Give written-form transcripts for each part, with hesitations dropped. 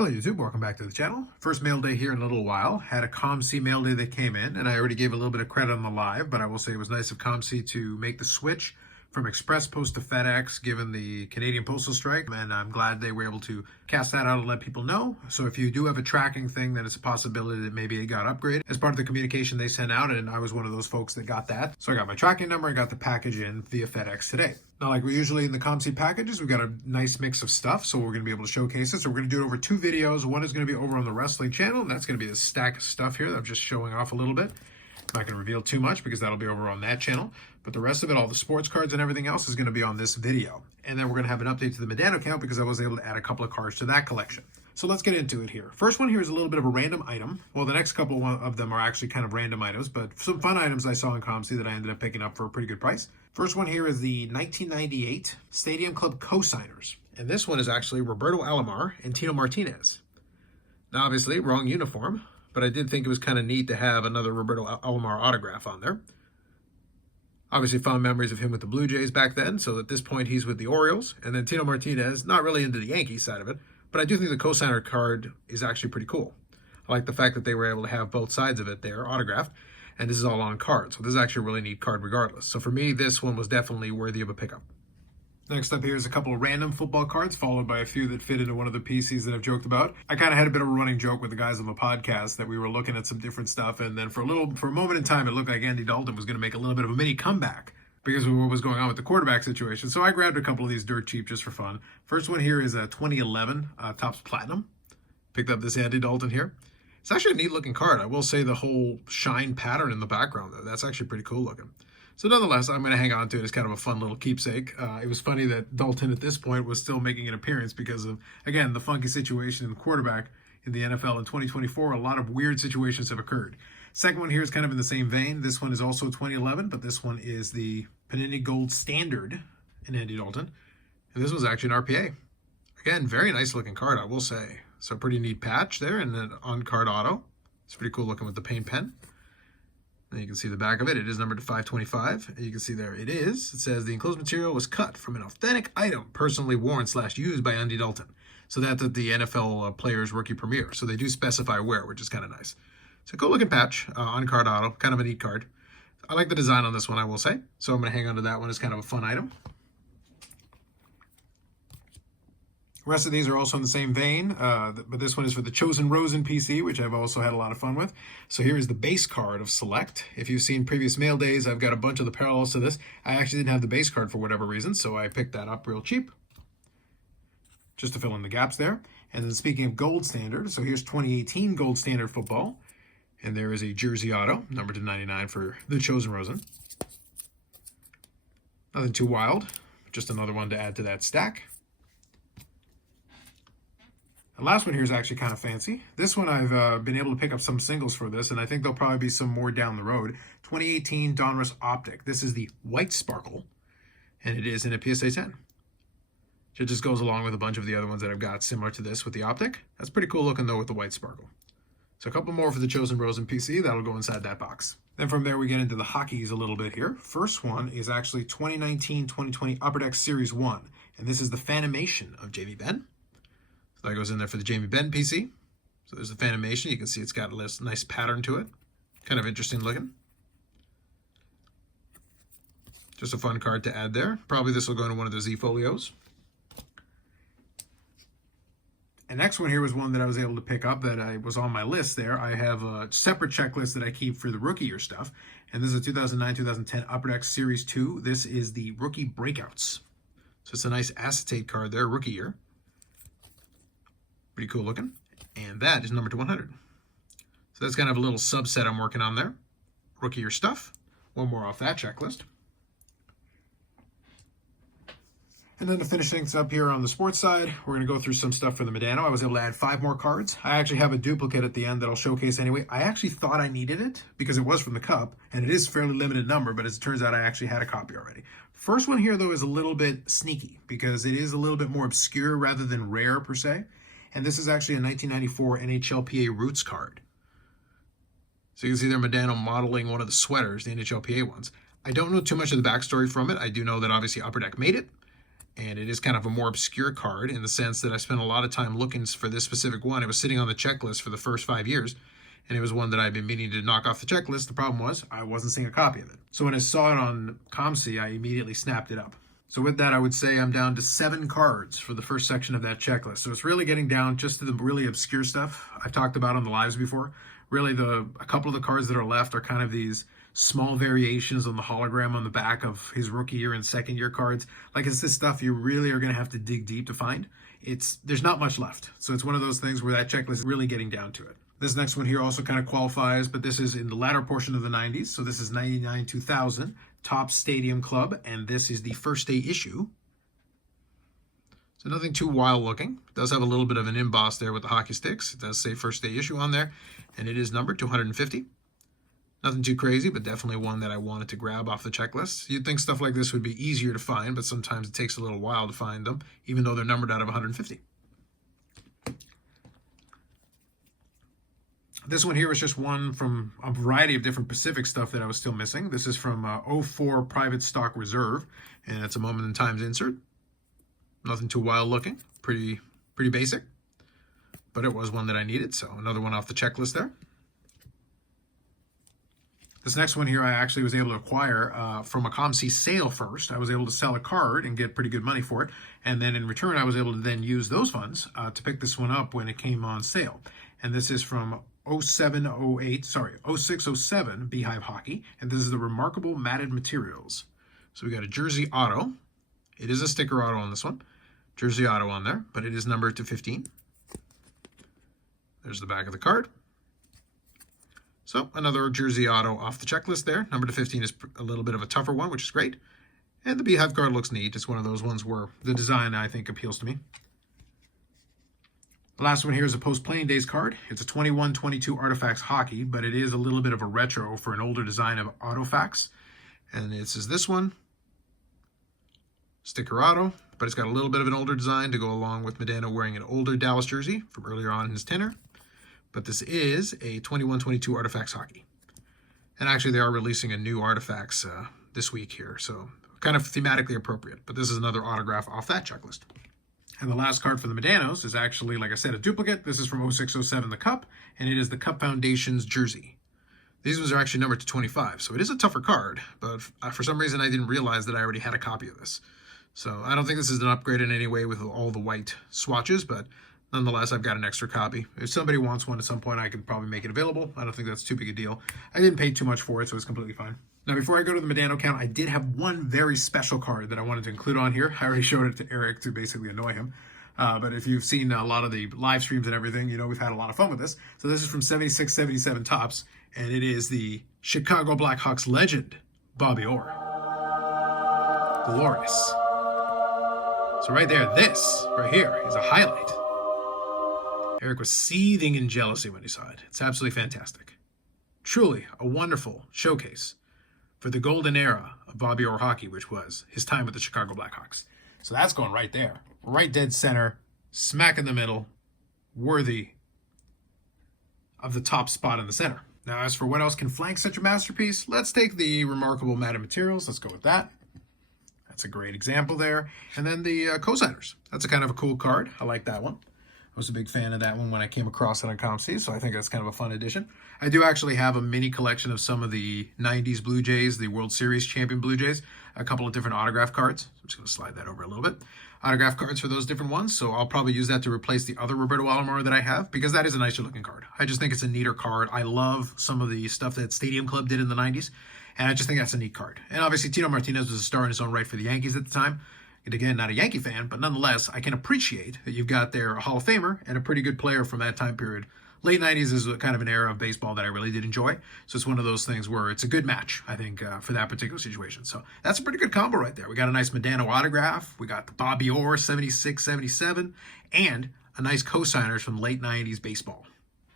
Hello YouTube, welcome back to the channel. First mail day here in a little while. Had a COMC mail day that came in, and I already gave a little bit of credit on the live, but I will say it was nice of COMC to make the switch from Express Post to FedEx given the Canadian postal strike, and I'm glad they were able to cast that out and let people know. So if you do have a tracking thing, then it's a possibility that maybe it got upgraded as part of the communication they sent out, and I was one of those folks that got that. So I got my tracking number, I got the package in via FedEx today. Now, like we usually in the COMC packages, we've got a nice mix of stuff, so we're going to be able to showcase it. So we're going to do it over two videos. One is going to be over on the wrestling channel, and that's going to be the stack of stuff here that I'm just showing off a little bit. I'm not going to reveal too much because that'll be over on that channel. But the rest of it, all the sports cards and everything else, is going to be on this video. And then we're going to have an update to the Medano account because I was able to add a couple of cards to that collection. So let's get into it here. First one here is a little bit of a random item. Well, the next couple of them are actually kind of random items, but some fun items I saw in COMC that I ended up picking up for a pretty good price. First one here is the 1998 Stadium Club co-signers. And this one is actually Roberto Alomar and Tino Martinez. Now, obviously, wrong uniform, but I did think it was kind of neat to have another Roberto Alomar autograph on there. Obviously, fond memories of him with the Blue Jays back then, so at this point he's with the Orioles. And then Tino Martinez, not really into the Yankees side of it, but I do think the co-signer card is actually pretty cool. I like the fact that they were able to have both sides of it there autographed, and this is all on card. So this is actually a really neat card regardless. So for me, this one was definitely worthy of a pickup. Next up here is a couple of random football cards, followed by a few that fit into one of the PCs that I've joked about. I kind of had a bit of a running joke with the guys on the podcast that we were looking at some different stuff, and then for a moment in time, it looked like Andy Dalton was going to make a little bit of a mini comeback because of what was going on with the quarterback situation. So I grabbed a couple of these dirt cheap just for fun. First one here is a 2011 Topps Platinum. Picked up this Andy Dalton here. It's actually a neat looking card. I will say the whole shine pattern in the background there, that's actually pretty cool looking. So nonetheless, I'm going to hang on to it as kind of a fun little keepsake. It was funny that Dalton at this point was still making an appearance because of, again, the funky situation in the quarterback in the NFL in 2024. A lot of weird situations have occurred. Second one here is kind of in the same vein. This one is also 2011, but this one is the Panini Gold Standard in Andy Dalton. And this was actually an RPA. Again, very nice looking card, I will say. So pretty neat patch there and an on-card auto. It's pretty cool looking with the paint pen. And you can see the back of it. It is numbered to 525. And you can see there it is. It says the enclosed material was cut from an authentic item personally worn / used by Andy Dalton. So that's at the NFL Players Rookie Premiere. So they do specify where, which is kind of nice. So cool looking patch, on-card auto, kind of a neat card. I like the design on this one, I will say. So I'm going to hang on to that one as kind of a fun item. The rest of these are also in the same vein, but this one is for the Chosen Rosen PC, which I've also had a lot of fun with. So here is the base card of Select. If you've seen previous mail days, I've got a bunch of the parallels to this. I actually didn't have the base card for whatever reason, so I picked that up real cheap, just to fill in the gaps there. And then speaking of Gold Standard, so here's 2018 Gold Standard Football. And there is a jersey auto, numbered to 99 for the Chosen Rosen. Nothing too wild, just another one to add to that stack. The last one here is actually kind of fancy. This one I've been able to pick up some singles for this, and I think there'll probably be some more down the road. 2018 Donruss Optic. This is the White Sparkle, and it is in a PSA 10. It just goes along with a bunch of the other ones that I've got similar to this with the Optic. That's pretty cool looking though with the White Sparkle. So a couple more for the Chosen Rosen PC. That'll go inside that box. Then from there we get into the hockeys a little bit here. First one is actually 2019-2020 Upper Deck Series 1, and this is the Fanimation of Jamie Benn. So that goes in there for the Jamie Benn PC. So there's the Fanimation. You can see it's got a nice pattern to it. Kind of interesting looking. Just a fun card to add there. Probably this will go into one of the Z folios. And next one here was one that I was able to pick up that I was on my list there. I have a separate checklist that I keep for the rookie year stuff. And this is a 2009-2010 Upper Deck Series 2. This is the Rookie Breakouts. So it's a nice acetate card there, rookie year. Pretty cool looking. And that is numbered to 100. So that's kind of a little subset I'm working on there. Rookie year stuff. One more off that checklist. And then to finish things up here on the sports side, we're going to go through some stuff for the Medano. I was able to add 5 more cards. I actually have a duplicate at the end that I'll showcase anyway. I actually thought I needed it because it was from the cup, and it is a fairly limited number, but as it turns out, I actually had a copy already. First one here, though, is a little bit sneaky because it is a little bit more obscure rather than rare per se. And this is actually a 1994 NHLPA Roots card. So you can see there Medano modeling one of the sweaters, the NHLPA ones. I don't know too much of the backstory from it. I do know that obviously Upper Deck made it. And it is kind of a more obscure card in the sense that I spent a lot of time looking for this specific one. It was sitting on the checklist for the first 5 years, and it was one that I've been meaning to knock off the checklist. The problem was I wasn't seeing a copy of it. So when I saw it on COMC, I immediately snapped it up. So with that, I would say I'm down to 7 cards for the first section of that checklist. So it's really getting down just to the really obscure stuff I've talked about on the lives before. Really, a couple of the cards that are left are kind of these small variations on the hologram on the back of his rookie year and second year cards. Like, it's this stuff you really are going to have to dig deep to find. There's not much left. So it's one of those things where that checklist is really getting down to it. This next one here also kind of qualifies, but this is in the latter portion of the 90s. So this is 99-2000 Topps Stadium Club, and this is the first day issue. So nothing too wild looking. It does have a little bit of an emboss there with the hockey sticks. It does say first day issue on there, and it is numbered to 150. Nothing too crazy, but definitely one that I wanted to grab off the checklist. You'd think stuff like this would be easier to find, but sometimes it takes a little while to find them, even though they're numbered out of 150. This one here is just one from a variety of different Pacific stuff that I was still missing. This is from 04 Private Stock Reserve, and it's a moment in time's insert. Nothing too wild looking, pretty basic, but it was one that I needed, so another one off the checklist there. This next one here I actually was able to acquire from a COMC sale first. I was able to sell a card and get pretty good money for it, and then in return I was able to then use those funds to pick this one up when it came on sale. And this is from 0607 Beehive Hockey, and this is the Remarkable Matted Materials. So we got a jersey auto. It is a sticker auto on this one. Jersey auto on there, but it is numbered to 15. There's the back of the card. So another jersey auto off the checklist there. Number to 15 is a little bit of a tougher one, which is great. And the Beehive card looks neat. It's one of those ones where the design, I think, appeals to me. The last one here is a post-playing days card. It's a 21-22 Artifacts Hockey, but it is a little bit of a retro for an older design of Artifacts. And it says this one, sticker auto, but it's got a little bit of an older design to go along with Medano wearing an older Dallas jersey from earlier on in his tenure. But this is a 21-22 Artifacts Hockey. And actually, they are releasing a new Artifacts this week here, so kind of thematically appropriate. But this is another autograph off that checklist. And the last card for the Medanos is actually, like I said, a duplicate. This is from 0607 The Cup, and it is the Cup Foundation's jersey. These ones are actually numbered to 25, so it is a tougher card, but for some reason I didn't realize that I already had a copy of this. So I don't think this is an upgrade in any way with all the white swatches, but nonetheless, I've got an extra copy. If somebody wants one at some point, I could probably make it available. I don't think that's too big a deal. I didn't pay too much for it, so it's completely fine. Now, before I go to the Medano count, I did have one very special card that I wanted to include on here. I already showed it to Eric to basically annoy him. But if you've seen a lot of the live streams and everything, you know we've had a lot of fun with this. So this is from 76-77 Topps, and it is the Chicago Blackhawks legend, Bobby Orr. Glorious. So right there, this right here is a highlight. Eric was seething in jealousy when he saw it. It's absolutely fantastic. Truly a wonderful showcase for the golden era of Bobby Orr hockey, which was his time with the Chicago Blackhawks. So that's going right there. Right dead center, smack in the middle, worthy of the top spot in the center. Now, as for what else can flank such a masterpiece, let's take the Remarkable Matted Materials. Let's go with that. That's a great example there. And then the cosigners. That's a kind of a cool card. I like that one. I was a big fan of that one when I came across it on COMC, so I think that's kind of a fun addition. I do actually have a mini collection of some of the 90s Blue Jays, the World Series champion Blue Jays, a couple of different autograph cards. I'm just going to slide that over a little bit. Autograph cards for those different ones, so I'll probably use that to replace the other Roberto Alomar that I have, because that is a nicer looking card. I just think it's a neater card. I love some of the stuff that Stadium Club did in the 90s, and I just think that's a neat card. And obviously, Tino Martinez was a star in his own right for the Yankees at the time. And again, not a Yankee fan, but nonetheless, I can appreciate that you've got there a Hall of Famer and a pretty good player from that time period. Late 90s is kind of an era of baseball that I really did enjoy. So it's one of those things where it's a good match, I think, for that particular situation. So that's a pretty good combo right there. We got a nice Medano autograph. We got the Bobby Orr 76-77 and a nice cosigners from late 90s baseball.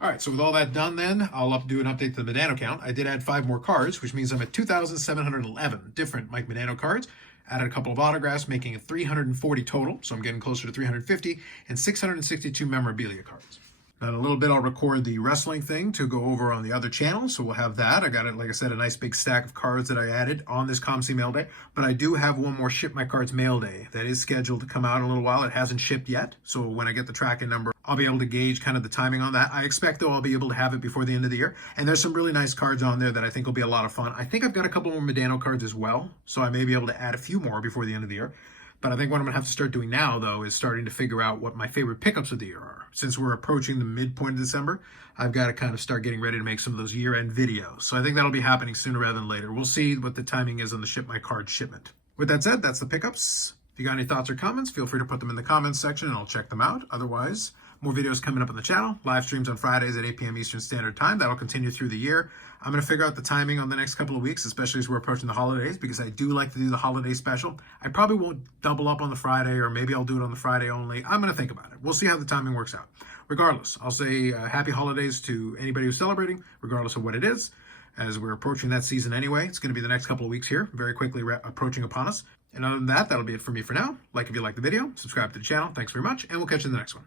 All right, so with all that done then, I'll do an update to the Medano count. I did add 5 more cards, which means I'm at 2,711 different Mike Medano cards. Added a couple of autographs, making it 340 total, so I'm getting closer to 350, and 662 memorabilia cards. Now, in a little bit, I'll record the wrestling thing to go over on the other channel, so we'll have that. I got it, like I said, a nice big stack of cards that I added on this COMC mail day, but I do have one more Ship My Cards mail day that is scheduled to come out in a little while. It hasn't shipped yet, so when I get the tracking number, I'll be able to gauge kind of the timing on that. I expect, though, I'll be able to have it before the end of the year, and there's some really nice cards on there that I think will be a lot of fun. I think I've got a couple more Medano cards as well, so I may be able to add a few more before the end of the year. But I think what I'm going to have to start doing now, though, is starting to figure out what my favorite pickups of the year are. Since we're approaching the midpoint of December, I've got to kind of start getting ready to make some of those year-end videos. So I think that'll be happening sooner rather than later. We'll see what the timing is on the Ship My Card shipment. With that said, that's the pickups. If you got any thoughts or comments, feel free to put them in the comments section and I'll check them out. Otherwise, more videos coming up on the channel. Live streams on Fridays at 8 p.m. Eastern Standard Time. That'll continue through the year. I'm going to figure out the timing on the next couple of weeks, especially as we're approaching the holidays, because I do like to do the holiday special. I probably won't double up on the Friday, or maybe I'll do it on the Friday only. I'm going to think about it. We'll see how the timing works out. Regardless, I'll say happy holidays to anybody who's celebrating, regardless of what it is, as we're approaching that season anyway. It's going to be the next couple of weeks here, very quickly approaching upon us. And other than that, that'll be it for me for now. Like if you like the video, subscribe to the channel. Thanks very much, and we'll catch you in the next one.